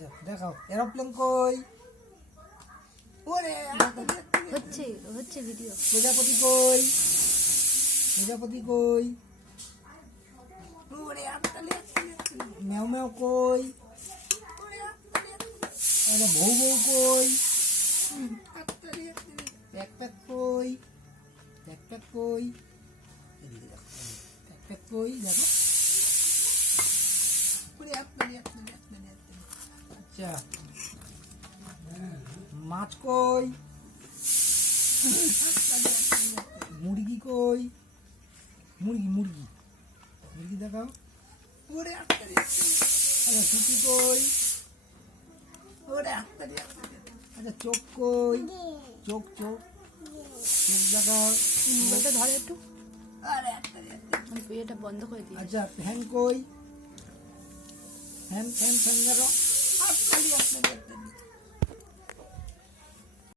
আচ্ছা দেখাও এরোপ্লেন কই? ওরে হচ্ছে হচ্ছে ভিডিও। প্রজাপতি কই? প্রজাপতি কই? ওরে ম্যাও ম্যাও কই? আরে বউ বউ কই? প্যাক প্যাক কই? প্যাক প্যাক কই? প্যাক প্যাক কই দেখো। আচ্ছা মাছ কই? মুরগি কই? মুরগি মুরগি মুরগি দেখাও। আচ্ছা টুকি কই? আচ্ছা চোখ কই? চোখ চোখ চোখ দেখাও। মোবাইলটা ধরে একটু, এটা বন্ধ করে দিই। আচ্ছা ফ্যান কই? ফ্যান ফ্যান ফ্যান দেখো।